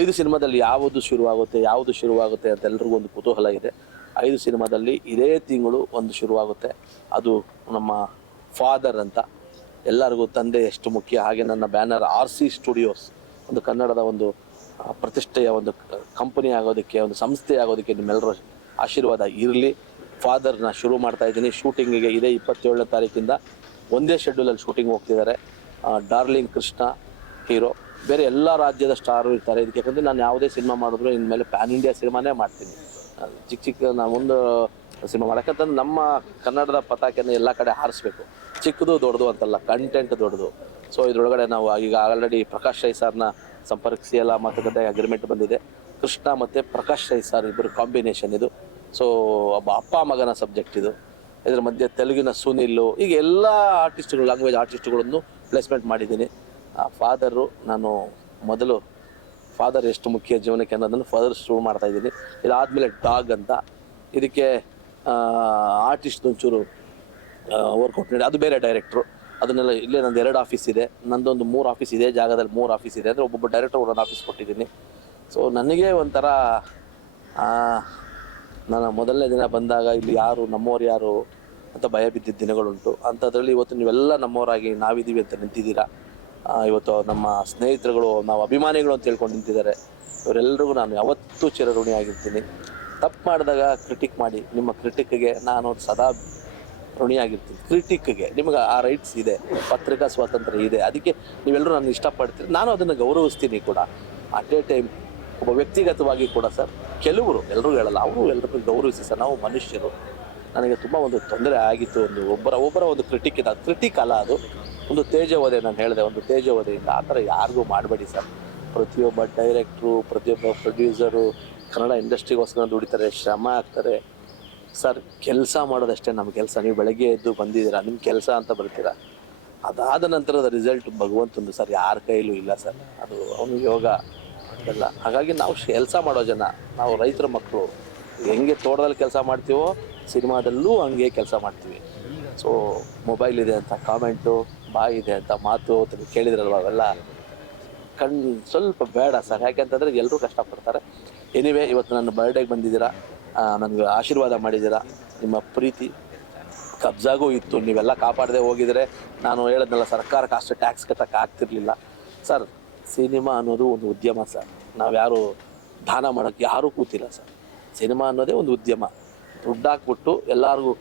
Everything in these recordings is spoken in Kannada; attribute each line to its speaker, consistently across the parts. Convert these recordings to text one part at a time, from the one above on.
Speaker 1: ಐದು ಸಿನಿಮಾದಲ್ಲಿ ಯಾವುದು ಶುರುವಾಗುತ್ತೆ ಯಾವುದು ಶುರುವಾಗುತ್ತೆ ಅಂತ ಎಲ್ರಿಗೂ ಒಂದು ಕುತೂಹಲ ಇದೆ. ಐದು ಸಿನಿಮಾದಲ್ಲಿ ಇದೇ ತಿಂಗಳು ಒಂದು ಶುರುವಾಗುತ್ತೆ. ಅದು ನಮ್ಮ ಫಾದರ್ ಅಂತ. ಎಲ್ಲರಿಗೂ ತಂದೆ ಎಷ್ಟು ಮುಖ್ಯ. ಹಾಗೆ ನನ್ನ ಬ್ಯಾನರ್ ಆರ್ ಸಿ ಸ್ಟುಡಿಯೋಸ್ ಒಂದು ಕನ್ನಡದ ಒಂದು ಪ್ರತಿಷ್ಠೆಯ ಒಂದು ಕಂಪನಿ ಆಗೋದಕ್ಕೆ, ಒಂದು ಸಂಸ್ಥೆ ಆಗೋದಕ್ಕೆ ನಿಮ್ಮೆಲ್ಲರ ಆಶೀರ್ವಾದ ಇರಲಿ. ಫಾದರ್ನ ಶುರು ಮಾಡ್ತಾ ಇದ್ದೀನಿ. ಶೂಟಿಂಗಿಗೆ ಇದೇ ಇಪ್ಪತ್ತೇಳನೇ ತಾರೀಕಿಂದ ಒಂದೇ ಶೆಡ್ಯೂಲಲ್ಲಿ ಶೂಟಿಂಗ್ ಹೋಗ್ತಿದ್ದಾರೆ. ಡಾರ್ಲಿಂಗ್ ಕೃಷ್ಣ ಹೀರೋ ಬೇರೆ ಎಲ್ಲ ರಾಜ್ಯದ ಸ್ಟಾರು ಇರ್ತಾರೆ. ಇದಕ್ಕೆ ಯಾಕಂದರೆ ನಾನು ಯಾವುದೇ ಸಿನಿಮಾ ಮಾಡಿದ್ರು ಇನ್ಮೇಲೆ ಪ್ಯಾನ್ ಇಂಡಿಯಾ ಸಿನಿಮಾನೇ ಮಾಡ್ತೀನಿ. ಚಿಕ್ಕ ಚಿಕ್ಕ ನಾನು ಒಂದು ಸಿನಿಮಾ ಮಾಡಕ್ಕಂತಂದ್ರೆ ನಮ್ಮ ಕನ್ನಡದ ಪತಾಕೆಯನ್ನು ಎಲ್ಲ ಕಡೆ ಹಾರಿಸ್ಬೇಕು. ಚಿಕ್ಕದು ದೊಡ್ಡದು ಅಂತಲ್ಲ ಕಂಟೆಂಟ್ ದೊಡ್ಡದು. ಸೊ ಇದರೊಳಗಡೆ ನಾವು ಈಗ ಆಲ್ರೆಡಿ ಪ್ರಕಾಶ್ ರೈ ಸರ್ನ ಸಂಪರ್ಕಿಸಿ ಎಲ್ಲ ಮಾತುಕತೆ ಅಗ್ರಿಮೆಂಟ್ ಬಂದಿದೆ. ಕೃಷ್ಣ ಮತ್ತು ಪ್ರಕಾಶ್ ರೈ ಸರ್ ಇಬ್ಬರು ಕಾಂಬಿನೇಷನ್ ಇದು. ಸೊ ಒಬ್ಬ ಅಪ್ಪ ಮಗನ ಸಬ್ಜೆಕ್ಟ್ ಇದು. ಇದರ ಮಧ್ಯೆ ತೆಲುಗಿನ ಸುನಿಲ್ಲು ಈಗ ಎಲ್ಲ ಆರ್ಟಿಸ್ಟ್ಗಳು ಲ್ಯಾಂಗ್ವೇಜ್ ಆರ್ಟಿಸ್ಟ್ಗಳನ್ನು ಪ್ಲೇಸ್ಮೆಂಟ್ ಮಾಡಿದ್ದೀನಿ. ಆ ಫಾದರು ನಾನು ಮೊದಲು ಫಾದರ್ ಎಷ್ಟು ಮುಖ್ಯ ಜೀವನಕ್ಕೆ ಅನ್ನೋದನ್ನು ಫಾದರ್ ಶುರು ಮಾಡ್ತಾ ಇದ್ದೀನಿ. ಇದಾದಮೇಲೆ ಡಾಗ್ ಅಂತ. ಇದಕ್ಕೆ ಆರ್ಟಿಸ್ಟ್ ಒಂಚೂರು ವರ್ಕೌಟ್ ಮಾಡಿ. ಅದು ಬೇರೆ ಡೈರೆಕ್ಟ್ರು ಅದನ್ನೆಲ್ಲ ಇಲ್ಲೇ ನಂದು ಎರಡು ಆಫೀಸ್ ಇದೆ. ನಂದೊಂದು ಮೂರು ಆಫೀಸ್ ಇದೆ. ಜಾಗದಲ್ಲಿ ಮೂರು ಆಫೀಸ್ ಇದೆ. ಅಂದರೆ ಒಬ್ಬೊಬ್ಬ ಡೈರೆಕ್ಟರ್ ಒಂದೊಂದು ಆಫೀಸ್ ಕೊಟ್ಟಿದ್ದೀನಿ. ಸೊ ನನಗೆ ಒಂಥರ ನಾನು ಮೊದಲನೇ ದಿನ ಬಂದಾಗ ಇಲ್ಲಿ ಯಾರು, ನಮ್ಮವ್ರು ಯಾರು ಅಂತ ಭಯ ಬಿದ್ದಿದ್ದ ದಿನಗಳುಂಟು. ಅಂಥದ್ರಲ್ಲಿ ಇವತ್ತು ನೀವೆಲ್ಲ ನಮ್ಮವರಾಗಿ ನಾವಿದ್ದೀವಿ ಅಂತ ನಿಂತಿದ್ದೀರಾ? ಇವತ್ತು ನಮ್ಮ ಸ್ನೇಹಿತರುಗಳು, ನಾವು ಅಭಿಮಾನಿಗಳು ಅಂತ ಹೇಳ್ಕೊಂಡು ನಿಂತಿದ್ದಾರೆ. ಇವರೆಲ್ಲರಿಗೂ ನಾನು ಯಾವತ್ತೂ ಚಿರಋಣಿಯಾಗಿರ್ತೀನಿ ತಪ್ಪು ಮಾಡಿದಾಗ ಕ್ರಿಟಿಕ್ ಮಾಡಿ, ನಿಮ್ಮ ಕ್ರಿಟಿಕ್ಗೆ ನಾನು ಸದಾ ಋಣಿಯಾಗಿರ್ತೀನಿ ಕ್ರಿಟಿಕ್ಗೆ ನಿಮಗೆ ಆ ರೈಟ್ಸ್ ಇದೆ, ಪತ್ರಿಕಾ ಸ್ವಾತಂತ್ರ್ಯ ಇದೆ. ಅದಕ್ಕೆ ನೀವೆಲ್ಲರೂ ನಾನು ಇಷ್ಟಪಡ್ತೀರಿ. ನಾನು ಅದನ್ನು ಗೌರವಿಸ್ತೀನಿ ಕೂಡ. ಅಟ್ ಎ ಟೈಮ್ ಒಬ್ಬ ವ್ಯಕ್ತಿಗತವಾಗಿ ಕೂಡ ಸರ್, ಕೆಲವರು ಎಲ್ಲರೂ ಹೇಳಲ್ಲ, ಅವರು ಎಲ್ಲರಿಗೂ ಗೌರವಿಸಿ ಸರ್, ನಾವು ಮನುಷ್ಯರು. ನನಗೆ ತುಂಬ ಒಂದು ತೊಂದರೆ ಆಗಿತ್ತು, ಒಂದು ಒಬ್ಬರ ಒಬ್ಬರ ಒಂದು ಕ್ರಿಟಿಕ್ ಇದೆ. ಕ್ರಿಟಿಕ್ ಅಲ್ಲ ಅದು. ಒಂದು ತೇಜವಧೆ ನಾನು ಹೇಳಿದೆ, ಒಂದು ತೇಜವಧೆಯಿಂದ ಆ ಥರ ಯಾರಿಗೂ ಮಾಡಬೇಡಿ ಸರ್. ಪ್ರತಿಯೊಬ್ಬ ಡೈರೆಕ್ಟ್ರು, ಪ್ರತಿಯೊಬ್ಬ ಪ್ರೊಡ್ಯೂಸರು ಕನ್ನಡ ಇಂಡಸ್ಟ್ರಿಗೋಸ್ಕರ ದುಡಿತಾರೆ, ಶ್ರಮ ಆಗ್ತಾರೆ. ಸರ್, ಕೆಲಸ ಮಾಡೋದಷ್ಟೇ ನಮ್ಮ ಕೆಲಸ. ನೀವು ಬೆಳಗ್ಗೆ ಎದ್ದು ಬಂದಿದ್ದೀರಾ, ನಿಮ್ಮ ಕೆಲಸ ಅಂತ ಬರ್ತೀರಾ. ಅದಾದ ನಂತರದ ರಿಸಲ್ಟ್ ಭಗವಂತಂದು ಸರ್, ಯಾರ ಕೈಲೂ ಇಲ್ಲ ಸರ್. ಅದು ಅವನು ಯೋಗ ಎಲ್ಲ ಹಾಗಾಗಿ ನಾವು ಕೆಲಸ ಮಾಡೋ ಜನ, ನಾವು ರೈತರ ಮಕ್ಕಳು, ಹೆಂಗೆ ತೋಟದಲ್ಲಿ ಕೆಲಸ ಮಾಡ್ತೀವೋ, ಸಿನಿಮಾದಲ್ಲೂ ಹಂಗೆ ಕೆಲಸ ಮಾಡ್ತೀವಿ. ಸೊ ಮೊಬೈಲ್ ಇದೆ ಅಂತ ಕಾಮೆಂಟು ಬಾಯಿ ಇದೆ ಅಂತ ಮಾತು ಅಂತ ಕೇಳಿದ್ರಲ್ವ ಅವೆಲ್ಲ? ಕಣ್ ಸ್ವಲ್ಪ ಬೇಡ ಸರ್. ಯಾಕೆಂತಂದರೆ ಎಲ್ಲರೂ ಕಷ್ಟಪಡ್ತಾರೆ. ಎನಿವೇ ಇವತ್ತು ನನ್ನ ಬರ್ಡೇಗೆ ಬಂದಿದ್ದೀರಾ. ನನಗೆ ಆಶೀರ್ವಾದ ಮಾಡಿದ್ದೀರಾ. ನಿಮ್ಮ ಪ್ರೀತಿ ಕಬ್ಜಾಗೂ ಇತ್ತು. ನೀವೆಲ್ಲ ಕಾಪಾಡದೆ ಹೋಗಿದರೆ ನಾನು ಹೇಳದ್ನಲ್ಲ ಸರ್ಕಾರಕ್ಕೆ ಅಷ್ಟು ಟ್ಯಾಕ್ಸ್ ಕಟ್ಟಕ್ಕೆ ಆಗ್ತಿರ್ಲಿಲ್ಲ. ಸರ್ ಸಿನಿಮಾ ಅನ್ನೋದು ಒಂದು ಉದ್ಯಮ ಸರ್. ನಾವು ಯಾರು ದಾನ ಮಾಡೋಕ್ಕೆ ಯಾರೂ ಕೂತಿಲ್ಲ ಸರ್. ಸಿನಿಮಾ ಅನ್ನೋದೇ ಒಂದು ಉದ್ಯಮ. ದುಡ್ಡಾಕ್ಬಿಟ್ಟು ಎಲ್ಲರಿಗೂ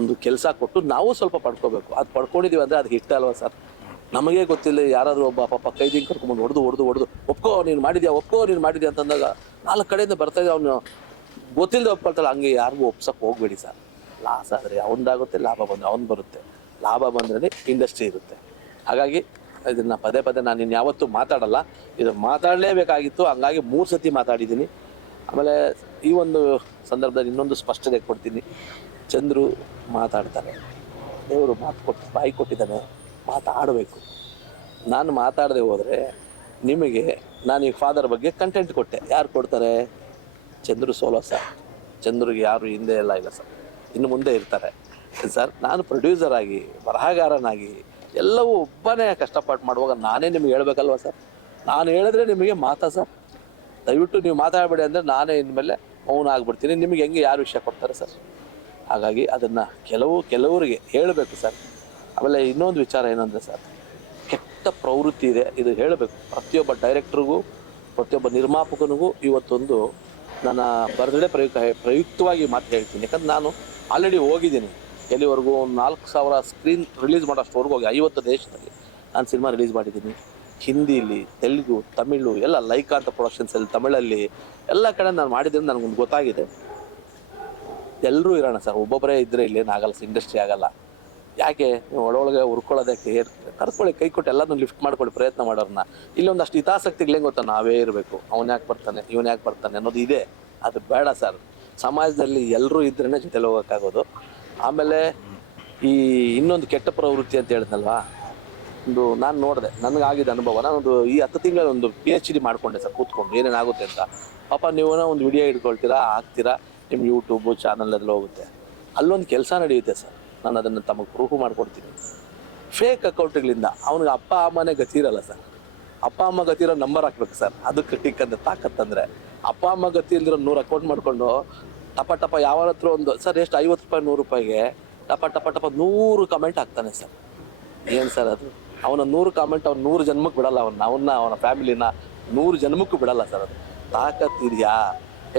Speaker 1: ಒಂದು ಕೆಲಸ ಕೊಟ್ಟು ನಾವು ಸ್ವಲ್ಪ ಪಡ್ಕೋಬೇಕು. ಅದು ಪಡ್ಕೊಂಡಿದ್ದೀವಿ ಅಂದರೆ ಅದು ಹಿಟ್ಟ ಅಲ್ವಾ ಸರ್? ನಮಗೆ ಗೊತ್ತಿಲ್ಲ ಯಾರಾದರೂ ಒಬ್ಬ ಪಾಪ ಕೈದಿಂಗ್ ಕರ್ಕೊಂಬಂದು ಹೊಡೆದು ಹೊಡೆದು ಹೊಡೆದು, ಒಪ್ಕೋ, ನೀನು ಮಾಡಿದ್ಯಾ, ಒಪ್ಕೋ, ನೀನು ಮಾಡಿದ್ಯಾ ಅಂತಂದಾಗ ನಾಲ್ಕು ಕಡೆಯಿಂದ ಬರ್ತಾ ಇದ್ದೆ ಅವನು ಗೊತ್ತಿಲ್ಲದೆ ಒಪ್ಕೊಳ್ತಾಳೆ. ಹಂಗೆ ಯಾರಿಗೂ ಒಪ್ಸಕ್ಕೆ ಹೋಗ್ಬೇಡಿ ಸರ್. ಲಾಸ್ ಆದರೆ ಅವನದಾಗುತ್ತೆ, ಲಾಭ ಬಂದರೆ ಅವ್ನು ಬರುತ್ತೆ. ಲಾಭ ಬಂದ್ರೆ ಇಂಡಸ್ಟ್ರಿ ಇರುತ್ತೆ. ಹಾಗಾಗಿ ಇದನ್ನು ಪದೇ ಪದೇ ನಾನು ಇನ್ನು ಯಾವತ್ತೂ ಮಾತಾಡಲ್ಲ. ಇದು ಮಾತಾಡಲೇಬೇಕಾಗಿತ್ತು. ಹಂಗಾಗಿ ಮೂರು ಸತಿ ಮಾತಾಡಿದ್ದೀನಿ. ಆಮೇಲೆ ಈ ಒಂದು ಸಂದರ್ಭದಲ್ಲಿ ಇನ್ನೊಂದು ಸ್ಪಷ್ಟತೆ ಕೊಡ್ತೀನಿ. ಚಂದ್ರು ಮಾತಾಡ್ತಾರೆ ದೇವರು ಮಾತು ಕೊಟ್ಟು, ಬಾಯಿ ಕೊಟ್ಟಿದ್ದಾನೆ, ಮಾತಾಡಬೇಕು. ನಾನು ಮಾತಾಡದೆ ಹೋದರೆ ನಿಮಗೆ ನಾನು ಈ ಫಾದರ್ ಬಗ್ಗೆ ಕಂಟೆಂಟ್ ಕೊಟ್ಟೆ. ಯಾರು ಕೊಡ್ತಾರೆ? ಚಂದ್ರು ಸೋಲೋ ಸರ್ ಚಂದ್ರಿಗೆ ಯಾರು ಹಿಂದೆ ಎಲ್ಲ ಇಲ್ಲ ಸರ್ ಇನ್ನು ಮುಂದೆ ಇರ್ತಾರೆ. ಸರ್ ನಾನು ಪ್ರೊಡ್ಯೂಸರ್ ಆಗಿ, ಬರಹಗಾರನಾಗಿ ಎಲ್ಲವೂ ಒಬ್ಬನೇ ಕಷ್ಟಪಟ್ಟು ಮಾಡುವಾಗ ನಾನೇ ನಿಮ್ಗೆ ಹೇಳ್ಬೇಕಲ್ವ ಸರ್ ನಾನು ಹೇಳಿದ್ರೆ ನಿಮಗೆ ಮಾತಾ ಸರ್ ದಯವಿಟ್ಟು ನೀವು ಮಾತಾಡಬೇಡಿ ಅಂದರೆ ನಾನೇ ಇನ್ಮೇಲೆ ಮೌನ ಆಗ್ಬಿಡ್ತೀನಿ. ನಿಮಗೆ ಹೆಂಗೆ, ಯಾರು ವಿಷಯ ಕೊಡ್ತಾರೆ ಸರ್ ಹಾಗಾಗಿ ಅದನ್ನು ಕೆಲವು, ಕೆಲವರಿಗೆ ಹೇಳಬೇಕು ಸರ್. ಆಮೇಲೆ ಇನ್ನೊಂದು ವಿಚಾರ ಏನಂದರೆ ಸರ್, ಕೆಟ್ಟ ಪ್ರವೃತ್ತಿ ಇದೆ, ಇದು ಹೇಳಬೇಕು. ಪ್ರತಿಯೊಬ್ಬ ಡೈರೆಕ್ಟ್ರಿಗೂ ಪ್ರತಿಯೊಬ್ಬ ನಿರ್ಮಾಪಕನಿಗೂ ಇವತ್ತೊಂದು ನನ್ನ ಬರ್ತ್ಡೇ ಪ್ರಯುಕ್ತ ಪ್ರಯುಕ್ತವಾಗಿ ಮಾತು ಹೇಳ್ತೀನಿ. ಯಾಕಂದ್ರೆ ನಾನು ಆಲ್ರೆಡಿ ಹೋಗಿದ್ದೀನಿ. ಎಲ್ಲಿವರೆಗೂ ಒಂದು ನಾಲ್ಕು ಸಾವಿರ ಸ್ಕ್ರೀನ್ ರಿಲೀಸ್ ಮಾಡೋಷ್ಟವರೆಗೂ ಹೋಗಿ, ಐವತ್ತು ದೇಶದಲ್ಲಿ ನಾನು ಸಿನಿಮಾ ರಿಲೀಸ್ ಮಾಡಿದ್ದೀನಿ. ಹಿಂದಿಲಿ, ತೆಲುಗು, ತಮಿಳು, ಎಲ್ಲ ಲೈಕಾ ಅಂತ ಪ್ರೊಡಕ್ಷನ್ಸಲ್ಲಿ ತಮಿಳಲ್ಲಿ, ಎಲ್ಲ ಕಡೆ ನಾನು ಮಾಡಿದ್ದೀನಿ ನನಗೊಂದು ಗೊತ್ತಾಗಿದೆ. ಎಲ್ಲರೂ ಇರೋಣ ಸರ್. ಒಬ್ಬೊಬ್ಬರೇ ಇದ್ದರೆ ಇಲ್ಲೇನಾಗಲ್ಲ ಇಂಡಸ್ಟ್ರಿ ಆಗಲ್ಲ. ಯಾಕೆ? ನೀವು ಒಳೊಳಗೆ ಹುರ್ಕೊಳ್ಳೋದಕ್ಕೆ ಕರ್ಕೊಳ್ಳಿ, ಕೈ ಕೊಟ್ಟು ಎಲ್ಲದನ್ನು ಲಿಫ್ಟ್ ಮಾಡ್ಕೊಳ್ಳಿ, ಪ್ರಯತ್ನ ಮಾಡೋರನ್ನ ಇಲ್ಲೊಂದಷ್ಟು ಹಿತಾಸಕ್ತಿಗಳು ಹೆಂಗೆ ಗೊತ್ತಾ? ನಾವೇ ಇರಬೇಕು. ಅವನು ಯಾಕೆ ಬರ್ತಾನೆ? ಇವನು ಯಾಕೆ ಬರ್ತಾನೆ ಅನ್ನೋದು ಇದೆ. ಅದು ಬೇಡ ಸರ್. ಸಮಾಜದಲ್ಲಿ ಎಲ್ಲರೂ ಇದ್ರೇ ಜೊತೆಲಿ ಹೋಗೋಕ್ಕಾಗೋದು. ಆಮೇಲೆ ಈ ಇನ್ನೊಂದು ಕೆಟ್ಟ ಪ್ರವೃತ್ತಿ ಅಂತ ಹೇಳಿದ್ನಲ್ವಾ? ಒಂದು ನಾನು ನೋಡಿದೆ. ನನಗಾಗಿದ್ದ ಅನುಭವ. ನಾನೊಂದು ಈ ಹತ್ತು ತಿಂಗಳ ಒಂದು ಪಿ ಎಚ್ ಡಿ ಮಾಡಿಕೊಂಡೆ ಸರ್, ಕೂತ್ಕೊಂಡು. ಏನೇನಾಗುತ್ತೆ ಅಂತ. ಪಾಪ ನೀವು ಒಂದು ವಿಡಿಯೋ ಇಟ್ಕೊಳ್ತೀರಾ ಹಾಕ್ತೀರಾ? ನಿಮ್ಮ ಯೂಟ್ಯೂಬು ಚಾನಲ್ ಎಲ್ಲ ಹೋಗುತ್ತೆ. ಅಲ್ಲೊಂದು ಕೆಲಸ ನಡೆಯುತ್ತೆ ಸರ್. ನಾನು ಅದನ್ನು ತಮಗೆ ಪ್ರೂಫ್ ಮಾಡಿಕೊಡ್ತೀನಿ. ಫೇಕ್ ಅಕೌಂಟ್ಗಳಿಂದ ಅವ್ನಿಗೆ ಅಪ್ಪ ಅಮ್ಮನೇ ಗತಿ ಇರಲ್ಲ ಸರ್. ಅಪ್ಪ ಅಮ್ಮ ಗತಿ ಇರೋ ನಂಬರ್ ಹಾಕ್ಬೇಕು ಸರ್. ಅದಕ್ಕೆ ಅಂದ್ರೆ ತಾಕತ್ತಂದ್ರೆ ಅಪ್ಪ ಅಮ್ಮ ಗತಿ ಇಲ್ದಿರೋ ನೂರು ಅಕೌಂಟ್ ಮಾಡಿಕೊಂಡು ಟಪ ಟಪ ಯಾವ ಹತ್ರ ಒಂದು ಸರ್ ಎಷ್ಟು ಐವತ್ತು ರೂಪಾಯಿ ನೂರು ರೂಪಾಯಿಗೆ ಟಪ ಟಪ ಟಪ ನೂರು ಕಮೆಂಟ್ ಹಾಕ್ತಾನೆ ಸರ್. ಏನು ಸರ್ ಅದು? ಅವನ ನೂರು ಕಾಮೆಂಟ್ ಅವ್ನು ನೂರು ಜನ್ಮಕ್ಕೆ ಬಿಡಲ್ಲ ಅವನ್ನ ಅವನ್ನ, ಅವನ ಫ್ಯಾಮಿಲಿನ ನೂರು ಜನ್ಮಕ್ಕೂ ಬಿಡಲ್ಲ ಸರ್ ಅದು. ತಾಕತ್ತಿದ್ಯಾ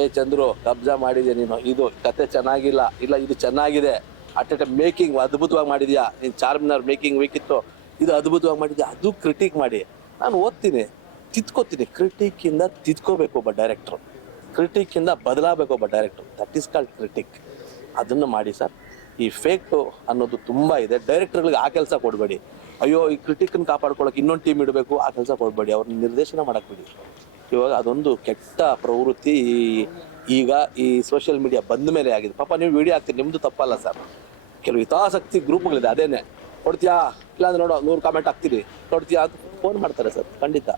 Speaker 1: ಏ ಚಂದ್ರು, ಕಬ್ಜಾ ಮಾಡಿದೆ ನೀನು? ಇದು ಕತೆ ಚೆನ್ನಾಗಿಲ್ಲ. ಇಲ್ಲ, ಇದು ಚೆನ್ನಾಗಿದೆ. ಅಟ್ ಎ ಮೇಕಿಂಗ್ ಅದ್ಭುತವಾಗಿ ಮಾಡಿದ್ಯಾ? ನೀನು ಚಾರ್ಮಿನಾರ್ ಮೇಕಿಂಗ್ ಬೇಕಿತ್ತು ಇದು ಅದ್ಭುತವಾಗಿ ಮಾಡಿದ್ಯಾ? ಅದು ಕ್ರಿಟಿಕ್ ಮಾಡಿ. ನಾನು ಓದ್ತೀನಿ, ತಿದ್ಕೋತೀನಿ. ಕ್ರಿಟಿಕ್ಕಿಂದ ತಿದ್ಕೋಬೇಕು ಒಬ್ಬ ಡೈರೆಕ್ಟ್ರು ಕ್ರಿಟಿಕ್ಕಿಂದ ಬದಲಾಗಬೇಕು ಒಬ್ಬ director that is called critic ಅದನ್ನು ಮಾಡಿ ಸರ್. ಈ ಫೇಕ್ ಅನ್ನೋದು ತುಂಬ ಇದೆ. ಡೈರೆಕ್ಟರ್ಗಳಿಗೆ ಆ ಕೆಲಸ ಕೊಡಬೇಡಿ. ಅಯ್ಯೋ, ಈ ಕ್ರಿಟಿಕ್ನ ಕಾಪಾಡ್ಕೊಳಕ್ಕೆ ಇನ್ನೊಂದು ಟೀಮ್ ಇಡಬೇಕು. ಆ ಕೆಲಸ ಕೊಡಬೇಡಿ. ಅವ್ರನ್ನ ನಿರ್ದೇಶನ ಮಾಡಕ್ಕೆ ಬಿಡಿ. ಇವಾಗ ಅದೊಂದು ಕೆಟ್ಟ ಪ್ರವೃತ್ತಿ ಈಗ ಈ ಸೋಷಿಯಲ್ ಮೀಡಿಯಾ ಬಂದ ಮೇಲೆ ಆಗಿದೆ. ಪಾಪ ನೀವು ವಿಡಿಯೋ ಹಾಕ್ತೀರಿ ನಿಮ್ಮದು ತಪ್ಪಲ್ಲ ಸರ್ ಕೆಲವು ಹಿತಾಸಕ್ತಿ ಗ್ರೂಪ್ಗಳಿದೆ ಅದೇನೆ. ಕೊಡ್ತೀಯಾ ಇಲ್ಲಾಂದ್ರೆ ನೋಡೋ, ನೂರು ಕಾಮೆಂಟ್ ಹಾಕ್ತೀರಿ. ಕೊಡ್ತೀಯಾ ಅಂತ ಫೋನ್ ಮಾಡ್ತಾರೆ ಸರ್ ಖಂಡಿತ.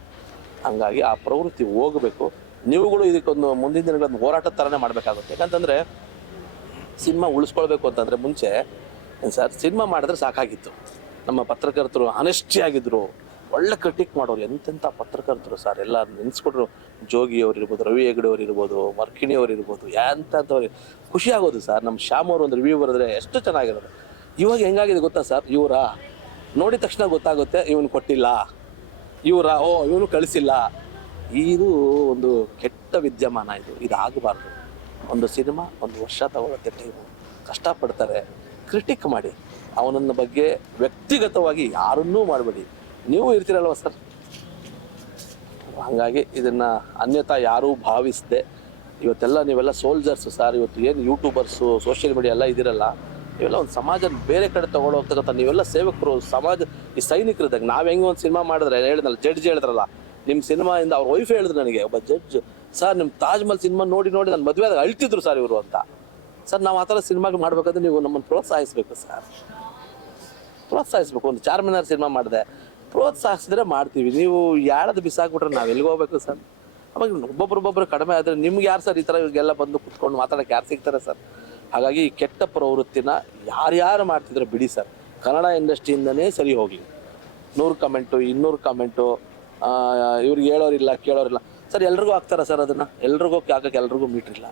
Speaker 1: ಹಂಗಾಗಿ ಆ ಪ್ರವೃತ್ತಿ ಹೋಗಬೇಕು. ನೀವುಗಳು ಇದಕ್ಕೊಂದು ಮುಂದಿನ ದಿನಗಳನ್ನು ಹೋರಾಟದ ಥರನೇ ಮಾಡಬೇಕಾಗುತ್ತೆ. ಯಾಕಂತಂದರೆ, ಸಿನಿಮಾ ಉಳಿಸ್ಕೊಳ್ಬೇಕು ಅಂತಂದರೆ ಮುಂಚೆ ಸರ್ ಸಿನಿಮಾ ಮಾಡಿದ್ರೆ ಸಾಕಾಗಿತ್ತು. ನಮ್ಮ ಪತ್ರಕರ್ತರು ಅನೆಸ್ಟಿ ಆಗಿದ್ರು. ಒಳ್ಳೆ ಕ್ರಿಟಿಕ್ ಮಾಡೋರು, ಎಂತೆಂಥ ಪತ್ರಕರ್ತರು ಸರ್? ಎಲ್ಲ ನೆನೆಸ್ಕೊಟ್ರು, ಜೋಗಿ ಅವ್ರು ಇರ್ಬೋದು ರವಿ ಹೆಗಡೆ ಅವ್ರು ಇರ್ಬೋದು ಮರ್ಕಿಣಿ ಅವ್ರು ಇರ್ಬೋದು ಎಂಥವ್ರಿಗೆ ಖುಷಿ ಆಗೋದು ಸರ್. ನಮ್ಮ ಶ್ಯಾಮ್ ಅವರು ಒಂದು ರಿವ್ಯೂ ಬರೆದ್ರೆ ಎಷ್ಟು ಚೆನ್ನಾಗಿರೋದು ಇವಾಗ ಹೆಂಗಾಗಿದೆ ಗೊತ್ತಾ ಸರ್? ಇವರ ನೋಡಿದ ತಕ್ಷಣ ಗೊತ್ತಾಗುತ್ತೆ, ಇವನು ಕೊಟ್ಟಿಲ್ಲ. ಇವರ, ಓ, ಇವನು ಕಳಿಸಿಲ್ಲ. ಇದು ಒಂದು ಕೆಟ್ಟ ವಿದ್ಯಮಾನ ಇದು. ಇದಾಗಬಾರ್ದು ಒಂದು ಸಿನಿಮಾ ಒಂದು ವರ್ಷ ತಗೊಳುತ್ತೆ ಟೈಮು. ಕಷ್ಟಪಡ್ತಾರೆ. ಕ್ರಿಟಿಕ್ ಮಾಡಿ. ಅವನನ್ನ ಬಗ್ಗೆ ವ್ಯಕ್ತಿಗತವಾಗಿ ಯಾರನ್ನೂ ಮಾಡಬೇಡಿ. ನೀವು ಇರ್ತೀರಲ್ವ ಸರ್? ಹಾಗಾಗಿ ಇದನ್ನ ಅನ್ಯತಾ ಯಾರೂ ಭಾವಿಸದೆ. ಇವತ್ತೆಲ್ಲ ನೀವೆಲ್ಲ ಸೋಲ್ಜರ್ಸ್ ಸರ್ ಇವತ್ತು ಏನು ಯೂಟ್ಯೂಬರ್ಸು ಸೋಷಿಯಲ್ ಮೀಡಿಯಾ ಎಲ್ಲ ಇದಿರಲ್ಲ ಇವೆಲ್ಲ ಒಂದು ಸಮಾಜ ಬೇರೆ ಕಡೆ ಹೋಗ್ತಕ್ಕಂಥ ನೀವೆಲ್ಲ ಸೇವಕರು, ಸಮಾಜ, ಈ ಸೈನಿಕರಿದ್ದಾಗ ನಾವು ಹೆಂಗೆ ಒಂದು ಸಿನಿಮಾ ಮಾಡಿದ್ರೆ, ಹೇಳಿದ್ನಲ್ಲ ಜಡ್ಜ್ ಹೇಳಿದ್ರಲ್ಲ ನಿಮ್ಮ ಸಿನಿಮಾಯಿಂದ ಅವ್ರ ವೈಫ್ ಹೇಳಿದ್ರು ನನಗೆ, ಒಬ್ಬ ಜಡ್ಜ್ ಸರ್ ನಿಮ್ಮ ತಾಜ್ ಮಹಲ್ ಸಿನಿಮಾ ನೋಡಿ ನೋಡಿ ನನ್ನ ಮದುವೆ ಆದಾಗ ಅಳ್ತಿದ್ರು ಸರ್ ಇವರು ಅಂತ. ಸರ್ ನಾವು ಆ ಥರ ಸಿನಿಮಾಗೆ ಮಾಡಬೇಕಾದ್ರೆ ನೀವು ನಮ್ಮನ್ನು ಪ್ರೋತ್ಸಾಹಿಸಬೇಕು ಸರ್ ಪ್ರೋತ್ಸಾಹಿಸ್ಬೇಕು, ಒಂದು ಚಾರ್ಮಿನಾರ್ ಸಿನಿಮಾ ಮಾಡಿದೆ. ಪ್ರೋತ್ಸಾಹಿಸಿದ್ರೆ ಮಾಡ್ತೀವಿ. ನೀವು ಯಾಳದು ಬಿಸಾಕ್ಬಿಟ್ರೆ ನಾವು ಎಲ್ಲಿಗೆ ಹೋಗ್ಬೇಕು ಸರ್? ಅವಾಗ ಒಬ್ಬೊಬ್ರು ಒಬ್ಬೊಬ್ರು ಕಡಿಮೆ ಆದರೆ ನಿಮ್ಗೆ ಯಾರು ಸರ್ ಈ ಥರ ಇವಾಗೆಲ್ಲ ಬಂದು ಕುತ್ಕೊಂಡು ಮಾತಾಡಕ್ಕೆ ಯಾರು ಸಿಗ್ತಾರೆ ಸರ್? ಹಾಗಾಗಿ ಈ ಕೆಟ್ಟ ಪ್ರವೃತ್ತಿನ ಯಾರ್ಯಾರು ಮಾಡ್ತಿದ್ರೆ ಬಿಡಿ ಸರ್. ಕನ್ನಡ ಇಂಡಸ್ಟ್ರಿಯಿಂದನೇ ಸರಿ ಹೋಗಲಿ. ನೂರು ಕಮೆಂಟು, ಇನ್ನೂರು ಕಮೆಂಟು ಇವ್ರಿಗೆ ಹೇಳೋರಿಲ್ಲ ಕೇಳೋರಿಲ್ಲ ಸರ್, ಎಲ್ರಿಗೂ ಆಗ್ತಾರೆ ಸರ್ ಅದನ್ನು? ಎಲ್ರಿಗೂ ಆಗಕ್ಕೆ ಎಲ್ರಿಗೂ ಮೀಟ್ರಿಲ್ಲ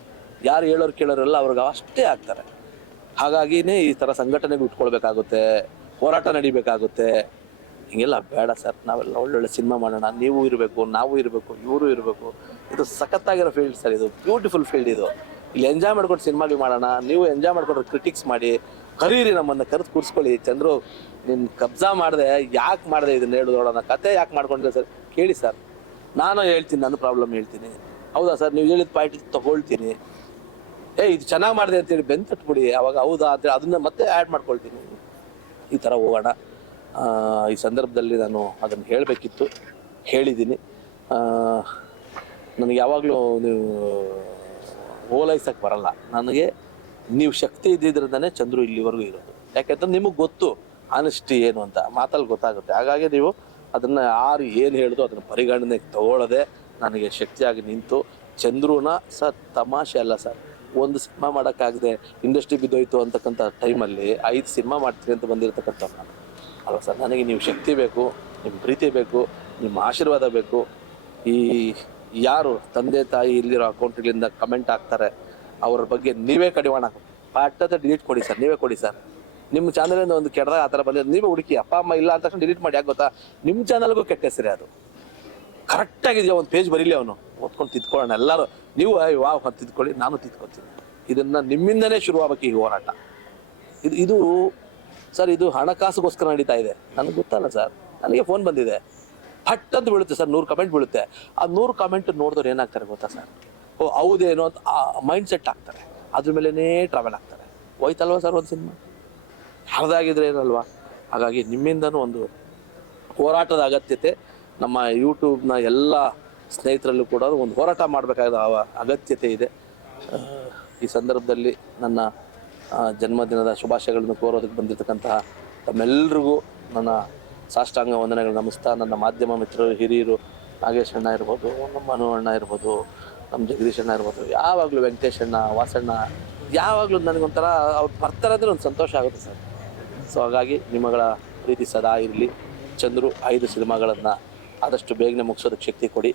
Speaker 1: ಯಾರು ಹೇಳೋರು ಕೇಳೋರೆಲ್ಲ ಅವ್ರಿಗೆ ಅಷ್ಟೇ ಆಗ್ತಾರೆ ಹಾಗಾಗಿನೇ ಈ ಥರ ಸಂಘಟನೆಗೆ ಇಟ್ಕೊಳ್ಬೇಕಾಗುತ್ತೆ, ಹೋರಾಟ ನಡಿಬೇಕಾಗುತ್ತೆ. ಹಿಂಗೆಲ್ಲ ಬೇಡ ಸರ್. ನಾವೆಲ್ಲ ಒಳ್ಳೊಳ್ಳೆ ಸಿನಿಮಾ ಮಾಡೋಣ. ನೀವು ಇರಬೇಕು, ನಾವು ಇರಬೇಕು, ಇವರು ಇರಬೇಕು. ಇದು ಸಖತ್ತಾಗಿರೋ ಫೀಲ್ಡ್ ಸರ್ ಇದು. ಬ್ಯೂಟಿಫುಲ್ ಫೀಲ್ಡ್ ಇದು. ಇಲ್ಲಿ ಎಂಜಾಯ್ ಮಾಡ್ಕೊಂಡು ಸಿನಿಮಾಗಳು ಮಾಡೋಣ. ನೀವು ಎಂಜಾಯ್ ಮಾಡ್ಕೊಂಡು ಕ್ರಿಟಿಕ್ಸ್ ಮಾಡಿ, ಕರೀರಿ ನಮ್ಮನ್ನು, ಕರೆದು ಕೂರಿಸ್ಕೊಳ್ಳಿ. ಚಂದ್ರು ನಿನ್ನ ಕಬ್ಜಾ ಮಾಡಿದೆ, ಯಾಕೆ ಮಾಡಿದೆ ಇದನ್ನ ಹೇಳು ನೋಡೋಣ. ಕತೆ ಯಾಕೆ ಮಾಡ್ಕೊಂಡ್ರೆ ಸರ್, ಕೇಳಿ ಸರ್. ನಾನು ಹೇಳ್ತೀನಿ ನನ್ನ ಪ್ರಾಬ್ಲಮ್ ಹೇಳ್ತೀನಿ. ಹೌದಾ ಸರ್? ನೀವು ಹೇಳಿದ ಪಾಯಿಂಟ್ ತಗೊಳ್ತೀನಿ. ಏ, ಇದು ಚೆನ್ನಾಗಿ ಮಾಡಿದೆ ಅಂತೇಳಿ ಬೆನ್ ತಟ್ಬಿಡಿ. ಅವಾಗ ಹೌದಾ ಅಂತೇಳಿ ಅದನ್ನ ಮತ್ತೆ ಆ್ಯಡ್ ಮಾಡ್ಕೊಳ್ತೀನಿ. ಈ ಥರ ಹೋಗೋಣ. ಈ ಸಂದರ್ಭದಲ್ಲಿ ನಾನು ಅದನ್ನು ಹೇಳಬೇಕಿತ್ತು, ಹೇಳಿದ್ದೀನಿ. ನನಗೆ ಯಾವಾಗಲೂ ನೀವು ಓಲೈಸಕ್ಕೆ ಬರಲ್ಲ. ನನಗೆ ನೀವು ಶಕ್ತಿ ಇದ್ದಿದ್ರಿಂದನೇ ಚಂದ್ರು ಇಲ್ಲಿವರೆಗೂ ಇರೋದು. ಯಾಕೆಂದ್ರೆ ನಿಮಗೆ ಗೊತ್ತು ಆನೆಸ್ಟಿ ಏನು ಅಂತ, ಮಾತಲ್ಲಿ ಗೊತ್ತಾಗುತ್ತೆ. ಹಾಗಾಗಿ ನೀವು ಅದನ್ನು ಯಾರು ಏನು ಹೇಳಿದ್ರು ಅದನ್ನು ಪರಿಗಣನೆಗೆ ತಗೊಳ್ಳದೆ ನನಗೆ ಶಕ್ತಿಯಾಗಿ ನಿಂತು, ಚಂದ್ರೂನ ಸರ್ ತಮಾಷೆ ಅಲ್ಲ ಸರ್, ಒಂದು ಸಿನಿಮಾ ಮಾಡೋಕ್ಕಾಗದೆ ಇಂಡಸ್ಟ್ರಿ ಬಿದ್ದೋಯ್ತು ಅಂತಕ್ಕಂಥ ಟೈಮಲ್ಲಿ ಐದು ಸಿನಿಮಾ ಮಾಡ್ತೀನಿ ಅಂತ ಬಂದಿರತಕ್ಕಂಥ ನಾನು. ಅಲ್ವಾ ಸರ್, ನನಗೆ ನೀವು ಶಕ್ತಿ ಬೇಕು, ನಿಮ್ಮ ಪ್ರೀತಿ ಬೇಕು, ನಿಮ್ಮ ಆಶೀರ್ವಾದ ಬೇಕು. ಈ ಯಾರು ತಂದೆ ತಾಯಿ ಇಲ್ಲಿರೋ ಅಕೌಂಟ್ಗಳಿಂದ ಕಮೆಂಟ್ ಹಾಕ್ತಾರೆ, ಅವ್ರ ಬಗ್ಗೆ ನೀವೇ ಕಡಿವಾಣ ಪಾಠದ ಡಿಲೀಟ್ ಕೊಡಿ ಸರ್, ನೀವೇ ಕೊಡಿ ಸರ್. ನಿಮ್ಮ ಚಾನಲಿಂದ ಒಂದು ಕೆಟ್ಟದಾಗ ಆ ಥರ ಬಂದಿದೆ, ನೀವೇ ಹುಡುಕಿ, ಅಪ್ಪ, ಅಮ್ಮ ಇಲ್ಲ ಅಂತ ಡಿಲೀಟ್ ಮಾಡಿ, ಯಾಕೆ ಗೊತ್ತಾ? ನಿಮ್ಮ ಚಾನಲ್ಗೂ ಕೆಟ್ಟ ಹೆಸರೇ ಅದು. ಕರೆಕ್ಟಾಗಿದೆಯಾ ಒಂದು ಪೇಜ್ ಬರೀಲಿ ಅವನು. ಓದ್ಕೊಂಡು ತಿದ್ಕೊಳ್ಳೋಣ ಎಲ್ಲರೂ. ನೀವು ವಾವ್ ತಿದ್ಕೊಳ್ಳಿ, ನಾನು ತಿದ್ಕೊತೀನಿ ಇದನ್ನು ನಿಮ್ಮಿಂದನೇ ಶುರುವಾಗಬೇಕು ಈ ಹೋರಾಟ. ಇದು ಇದು ಸರ್, ಇದು ಹಣಕಾಸುಗೋಸ್ಕರ ನಡೀತಾ ಇದೆ. ನನಗೆ ಗೊತ್ತಲ್ಲ ಸರ್. ನನಗೆ ಫೋನ್ ಬಂದಿದೆ. ಹಟ್ ಅಂತ ಬೀಳುತ್ತೆ ಸರ್, ನೂರು ಕಮೆಂಟ್ ಬೀಳುತ್ತೆ. ಆ ನೂರು ಕಮೆಂಟ್ ನೋಡಿದವ್ರು ಏನಾಗ್ತಾರೆ ಗೊತ್ತಾ ಸರ್? ಓ, ಹೌದೇನೋ ಅಂತ ಮೈಂಡ್ ಸೆಟ್ ಆಗ್ತಾರೆ. ಅದ್ರ ಮೇಲೇ ಟ್ರಾವೆಲ್ ಆಗ್ತಾರೆ. ಹೋಯ್ತಲ್ವ ಸರ್ ಒಂದು ಸಿನಿಮಾ? ಹರಿದಾಗಿದ್ರೆ ಏನಲ್ವಾ? ಹಾಗಾಗಿ ನಿಮ್ಮಿಂದನೂ ಒಂದು ಹೋರಾಟದ ಅಗತ್ಯತೆ. ನಮ್ಮ ಯೂಟ್ಯೂಬ್ನ ಎಲ್ಲ ಸ್ನೇಹಿತರಲ್ಲೂ ಕೂಡ ಒಂದು ಹೋರಾಟ ಮಾಡಬೇಕಾದ ಅಗತ್ಯತೆ ಇದೆ. ಈ ಸಂದರ್ಭದಲ್ಲಿ ನನ್ನ ಜನ್ಮದಿನದ ಶುಭಾಶಯಗಳನ್ನು ಕೋರೋದಕ್ಕೆ ಬಂದಿರತಕ್ಕಂತಹ ತಮ್ಮೆಲ್ಲರಿಗೂ ನನ್ನ ಸಾಷ್ಟಾಂಗ ವಂದನೆಗಳು. ನಮಿಸ್ತಾ. ನನ್ನ ಮಾಧ್ಯಮ ಮಿತ್ರರು, ಹಿರಿಯರು, ನಾಗೇಶ್ ಅಣ್ಣ ಇರ್ಬೋದು, ನಮ್ಮ ಮನು ಅಣ್ಣ ಇರ್ಬೋದು, ನಮ್ಮ ಜಗದೀಶ್ ಅಣ್ಣ ಇರ್ಬೋದು, ಯಾವಾಗಲೂ ವೆಂಕಟೇಶ್ ಅಣ್ಣ ವಾಸಣ್ಣ ಯಾವಾಗಲೂ ನನಗೊಂಥರ ಅವ್ರು ಬರ್ತಾರೆ ಅಂದರೆ ಒಂದು ಸಂತೋಷ ಆಗುತ್ತೆ ಸರ್. ಸೊ ಹಾಗಾಗಿ ನಿಮ್ಮಗಳ ಪ್ರೀತಿ ಸದಾ ಇರಲಿ. ಚಂದ್ರು, ಐದು ಸಿನಿಮಾಗಳನ್ನು ಆದಷ್ಟು ಬೇಗನೆ ಮುಗಿಸೋದಕ್ಕೆ ಶಕ್ತಿ ಕೊಡಿ.